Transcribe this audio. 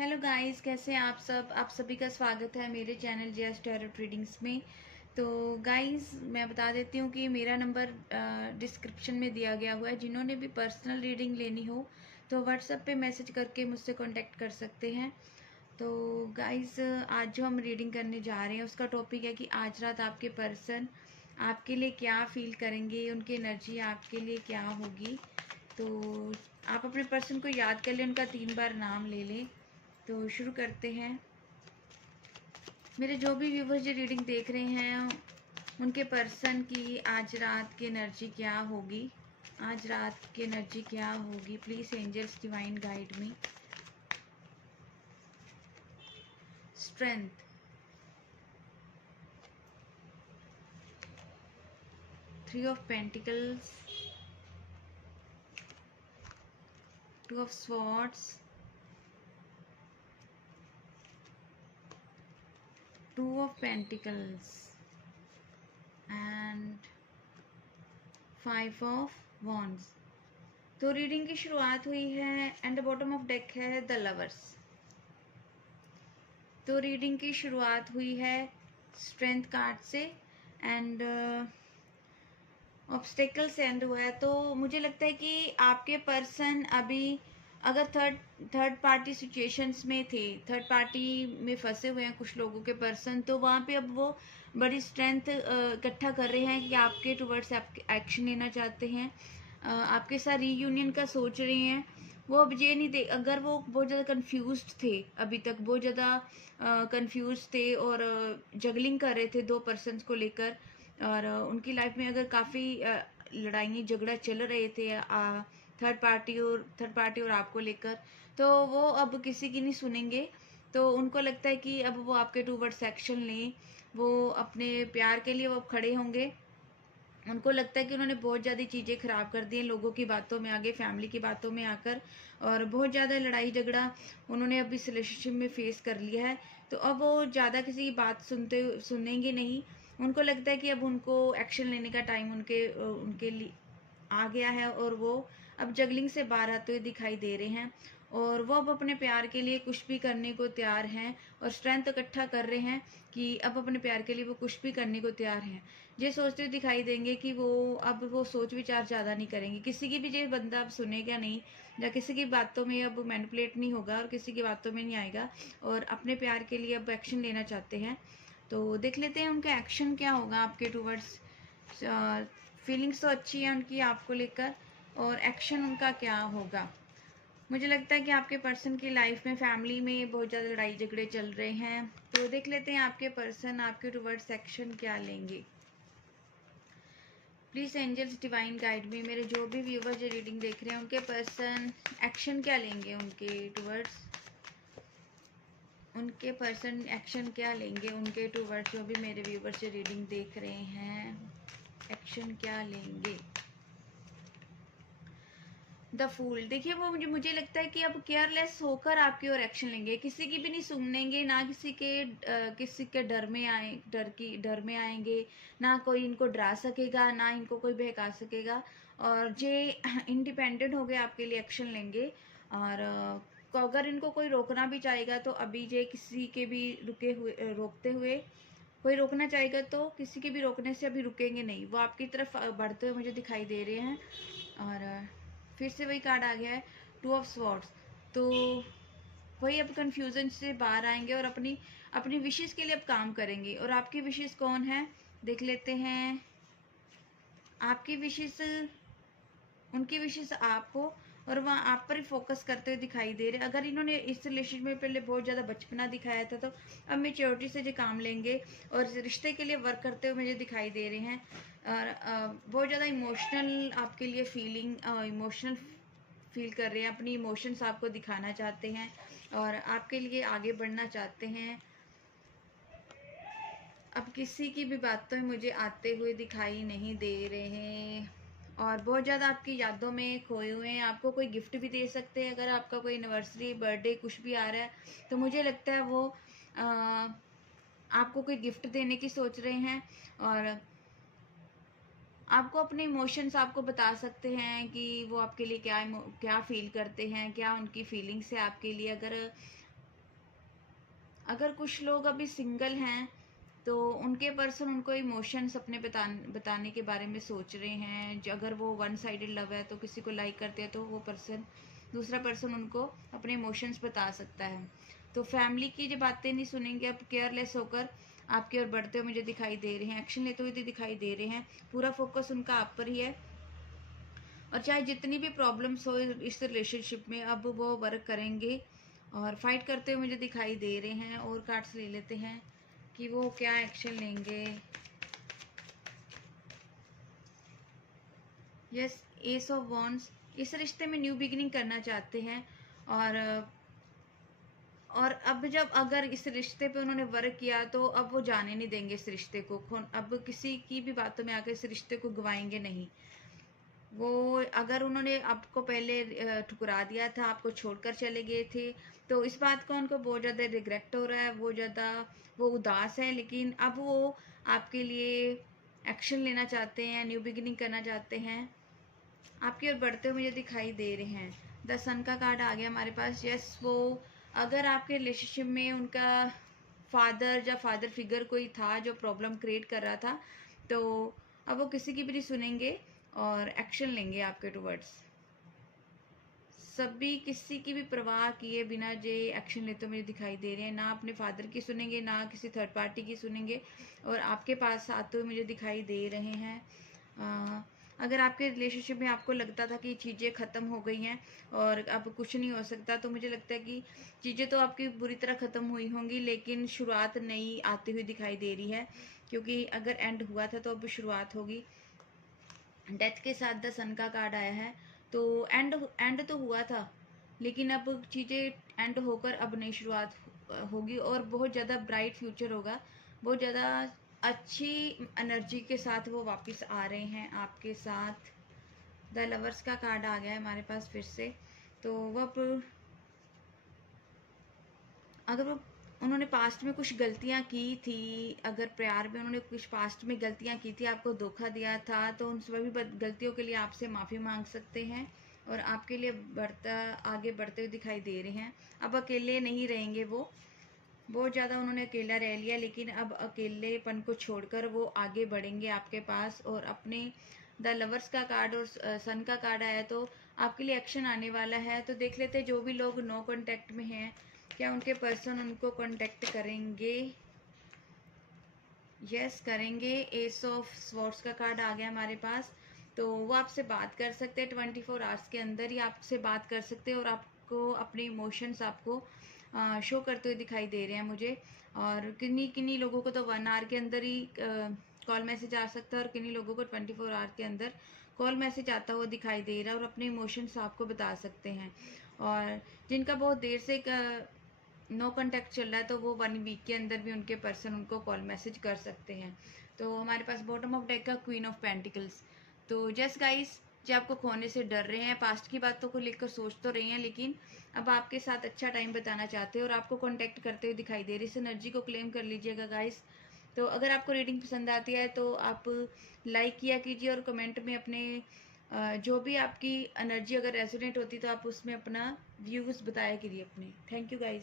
Hello guys, कैसे हैं आप सब। आप सभी का स्वागत है मेरे चैनल जेएस टैरो रीडिंग्स में। तो गाइस, मैं बता देती हूँ कि मेरा नंबर डिस्क्रिप्शन में दिया गया हुआ है। जिन्होंने भी पर्सनल रीडिंग लेनी हो तो व्हाट्सएप पे मैसेज करके मुझसे कांटेक्ट कर सकते हैं। तो गाइस, आज जो हम रीडिंग करने जा रहे हैं उसका टॉपिक है कि आज रात आपके पर्सन आपके लिए क्या फील करेंगे, उनकी एनर्जी आपके लिए क्या होगी। तो आप अपने पर्सन को याद कर लें, उनका 3 बार नाम ले लें। तो शुरू करते हैं। मेरे जो भी व्यूवर्स जो रीडिंग देख रहे हैं, उनके पर्सन की आज रात की एनर्जी क्या होगी। आज रात की एनर्जी क्या होगी। Please angels divine guide me. Strength, 3 of pentacles, 2 of swords, 2 of pentacles and 5 of wands. तो रीडिंग की शुरुआत हुई है एंड बॉटम ऑफ डेक है द लवर्स। तो रीडिंग की शुरुआत हुई है स्ट्रेंथ कार्ड से एंड ऑब्स्टेकल्स एंड हुआ है। तो मुझे लगता है कि आपके पर्सन अभी अगर थर्ड पार्टी सिचुएशंस में थे, थर्ड पार्टी में फंसे हुए हैं कुछ लोगों के पर्सन, तो वहाँ पे अब वो बड़ी स्ट्रेंथ इकट्ठा कर रहे हैं कि आपके टुवर्ड्स एक्शन लेना चाहते हैं, आपके साथ रीयूनियन का सोच रहे हैं। वो अब ये नहीं दे, अगर वो बहुत ज़्यादा कंफ्यूज्ड थे, अभी तक बहुत ज़्यादा कंफ्यूज थे और जगलिंग कर रहे थे 2 पर्सन्स को लेकर, और उनकी लाइफ में अगर काफ़ी लड़ाई झगड़ा चल रहे थे थर्ड पार्टी और आपको लेकर, तो वो अब किसी की नहीं सुनेंगे। तो उनको लगता है कि अब वो आपके टूवर्ड्स एक्शन लें, वो अपने प्यार के लिए वो अब खड़े होंगे। उनको लगता है कि उन्होंने बहुत ज़्यादा चीज़ें ख़राब कर दी हैं लोगों की बातों में आगे, फैमिली की बातों में आकर, और बहुत ज़्यादा लड़ाई झगड़ा उन्होंने अब इस रिलेशनशिप में फेस कर लिया है। तो अब वो ज़्यादा किसी की बात सुनेंगे नहीं। उनको लगता है कि अब उनको एक्शन लेने का टाइम उनके लिए आ गया है, और वो अब जगलिंग से बाहर आते हुए दिखाई दे रहे हैं, और वो अब अपने प्यार के लिए कुछ भी करने को तैयार हैं और स्ट्रेंथ इकट्ठा कर रहे हैं कि अब अपने प्यार के लिए वो कुछ भी करने को तैयार हैं। ये सोचते हुए दिखाई देंगे कि वो सोच विचार ज़्यादा नहीं करेंगे, किसी की भी ये बंदा अब सुनेगा नहीं, या किसी की बातों में अब मैनिपुलेट नहीं होगा और किसी की बातों में नहीं आएगा, और अपने प्यार के लिए अब एक्शन लेना चाहते हैं। तो देख लेते हैं उनका एक्शन क्या होगा आपके टूवर्ड्स। फीलिंग्स तो अच्छी है उनकी आपको लेकर, और एक्शन उनका क्या होगा। मुझे लगता है कि आपके पर्सन की लाइफ में फैमिली में बहुत ज़्यादा लड़ाई झगड़े चल रहे हैं। तो देख लेते हैं आपके पर्सन आपके टुवर्ड्स एक्शन क्या लेंगे। प्लीज़ एंजल्स डिवाइन गाइड में, मेरे जो भी व्यूवर्स जो रीडिंग देख रहे हैं उनके पर्सन एक्शन क्या लेंगे, उनके पर्सन एक्शन क्या लेंगे उनके टुवर्ड्स। जो भी मेरे व्यूवर्स जो रीडिंग देख रहे हैं, एक्शन क्या लेंगे। द फूल, देखिए वो मुझे लगता है कि अब केयरलेस होकर आपकी ओर एक्शन लेंगे, किसी की भी नहीं सुनेंगे, ना किसी के डर में आएंगे, ना कोई इनको डरा सकेगा, ना इनको कोई बहका सकेगा, और जे इंडिपेंडेंट हो गए आपके लिए एक्शन लेंगे। और अगर इनको कोई रोकना भी चाहेगा तो अभी जे किसी के भी रोकते हुए कोई रोकना चाहेगा तो किसी के भी रोकने से अभी रुकेंगे नहीं, वो आपकी तरफ बढ़ते हुए मुझे दिखाई दे रहे हैं। और फिर से वही कार्ड आ गया है 2 ऑफ स्वॉर्ड्स। तो वही अब कंफ्यूजन से बाहर आएंगे और अपनी अपनी विशेष के लिए अब काम करेंगे। और आपकी विशेष कौन है देख लेते हैं। आपकी विशेष, उनकी विशेष आप हो, और वहाँ आप पर ही फोकस करते हुए दिखाई दे रहे हैं। अगर इन्होंने इस रिलेशनशिप में पहले बहुत ज़्यादा बचपना दिखाया था, तो अब मेच्योरिटी से जो काम लेंगे और इस रिश्ते के लिए वर्क करते हुए मुझे दिखाई दे रहे हैं। और बहुत ज़्यादा इमोशनल आपके लिए इमोशनल फील कर रहे हैं, अपनी इमोशंस आपको दिखाना चाहते हैं और आपके लिए आगे बढ़ना चाहते हैं। अब किसी की भी बातों में मुझे आते हुए दिखाई नहीं दे रहे हैं, और बहुत ज़्यादा आपकी यादों में खोए हुए हैं। आपको कोई गिफ्ट भी दे सकते हैं, अगर आपका कोई एनिवर्सरी बर्थडे कुछ भी आ रहा है तो मुझे लगता है वो आपको कोई गिफ्ट देने की सोच रहे हैं, और आपको अपने इमोशंस आपको बता सकते हैं कि वो आपके लिए क्या फील करते हैं, क्या उनकी फीलिंग्स है आपके लिए। अगर अगर कुछ लोग अभी सिंगल हैं तो उनके पर्सन उनको इमोशंस अपने बताने के बारे में सोच रहे हैं। जो अगर वो वन साइडेड लव है तो किसी को लाइक करते हैं तो वो पर्सन, दूसरा पर्सन उनको अपने इमोशंस बता सकता है। तो फैमिली की जो बातें नहीं सुनेंगे, अब केयरलेस होकर आपकी ओर बढ़ते हुए मुझे दिखाई दे रहे हैं, एक्शन लेते हुए दिखाई दे रहे हैं। पूरा फोकस उनका आप पर ही है, और चाहे जितनी भी प्रॉब्लम्स हो इस रिलेशनशिप में, अब वो वर्क करेंगे और फाइट करते हुए मुझे दिखाई दे रहे हैं। और कार्ड्स ले लेते हैं कि वो क्या एक्शन लेंगे। यस, एस ऑफ वॉन्ड्स, इस रिश्ते में न्यू बिगिनिंग करना चाहते हैं। और अब जब अगर इस रिश्ते पे उन्होंने वर्क किया तो अब वो जाने नहीं देंगे इस रिश्ते को। अब किसी की भी बातों में आकर इस रिश्ते को गवाएंगे नहीं। वो अगर उन्होंने आपको पहले ठुकरा दिया था, आपको छोड़कर चले गए थे, तो इस बात का उनको बहुत ज़्यादा रिग्रेट हो रहा है, वो उदास है। लेकिन अब वो आपके लिए एक्शन लेना चाहते हैं, न्यू बिगिनिंग करना चाहते हैं, आपकी ओर बढ़ते हुए मुझे दिखाई दे रहे हैं। द सन का कार्ड आ गया हमारे पास। यस, वो अगर आपके रिलेशनशिप में उनका फादर या फादर फिगर कोई था जो प्रॉब्लम क्रिएट कर रहा था, तो अब वो किसी की भी नहीं सुनेंगे और एक्शन लेंगे आपके टुवर्ड्स। सभी किसी की भी परवाह किए बिना जे एक्शन लेते मुझे दिखाई दे रहे हैं। ना अपने फादर की सुनेंगे, ना किसी थर्ड पार्टी की सुनेंगे, और आपके पास आते हुए मुझे दिखाई दे रहे हैं। अगर आपके रिलेशनशिप में आपको लगता था कि चीज़ें ख़त्म हो गई हैं और अब कुछ नहीं हो सकता, तो मुझे लगता है कि चीज़ें तो आपकी बुरी तरह ख़त्म हुई होंगी, लेकिन शुरुआत नई आती हुई दिखाई दे रही है। क्योंकि अगर एंड हुआ था तो अब शुरुआत होगी। डेथ के साथ द सन का कार्ड आया है, तो एंड तो हुआ था, लेकिन अब चीज़ें एंड होकर अब नई शुरुआत होगी और बहुत ज़्यादा ब्राइट फ्यूचर होगा। बहुत ज़्यादा अच्छी एनर्जी के साथ वो वापस आ रहे हैं आपके साथ। द लवर्स का कार्ड आ गया है हमारे पास फिर से। तो वो अब अगर वो उन्होंने पास्ट में कुछ गलतियां की थी, अगर प्यार में उन्होंने कुछ पास्ट में गलतियां की थी, आपको धोखा दिया था, तो उन सभी गलतियों के लिए आपसे माफ़ी मांग सकते हैं और आपके लिए आगे बढ़ते हुए दिखाई दे रहे हैं। अब अकेले नहीं रहेंगे वो, बहुत ज़्यादा उन्होंने अकेला रह लिया, लेकिन अब अकेलेपन को छोड़कर वो आगे बढ़ेंगे आपके पास। और अपने द लवर्स का कार्ड और सन का कार्ड आया, तो आपके लिए एक्शन आने वाला है। तो देख लेते हैं जो भी लोग नो कांटेक्ट में हैं, क्या उनके पर्सन उनको कांटेक्ट करेंगे। यस, करेंगे। एस ऑफ स्वॉर्ड्स का कार्ड आ गया हमारे पास। तो वो आपसे बात कर सकते हैं, 24 आवर्स के अंदर ही आपसे बात कर सकते हैं और आपको अपने इमोशंस आपको शो करते हुए दिखाई दे रहे हैं मुझे। और किन्हीं किन्हीं लोगों को तो 1 आवर के अंदर ही कॉल मैसेज आ सकता है और किन्हीं लोगों को 24 आवर के अंदर कॉल मैसेज आता हुआ दिखाई दे रहा है और अपने इमोशंस आपको बता सकते हैं। और जिनका बहुत देर से नो कांटेक्ट चल रहा है, तो वो 1 वीक के अंदर भी उनके पर्सन उनको कॉल मैसेज कर सकते हैं। तो हमारे पास बॉटम ऑफ डेक का क्वीन ऑफ पेंटिकल्स। तो जस्ट गाइस, जो आपको खोने से डर रहे हैं, पास्ट की बातों को लेकर सोच तो रहे हैं, लेकिन अब आपके साथ अच्छा टाइम बताना चाहते हैं और आपको कांटेक्ट करते हुए दिखाई दे रही है। इस एनर्जी को क्लेम कर लीजिएगा गाइस। तो अगर आपको रीडिंग पसंद आती है तो आप लाइक किया कीजिए और कमेंट में अपने जो भी आपकी एनर्जी अगर रेजोनेट होती तो आप उसमें अपना व्यूज़ बताया कीजिए अपने। Thank you guys.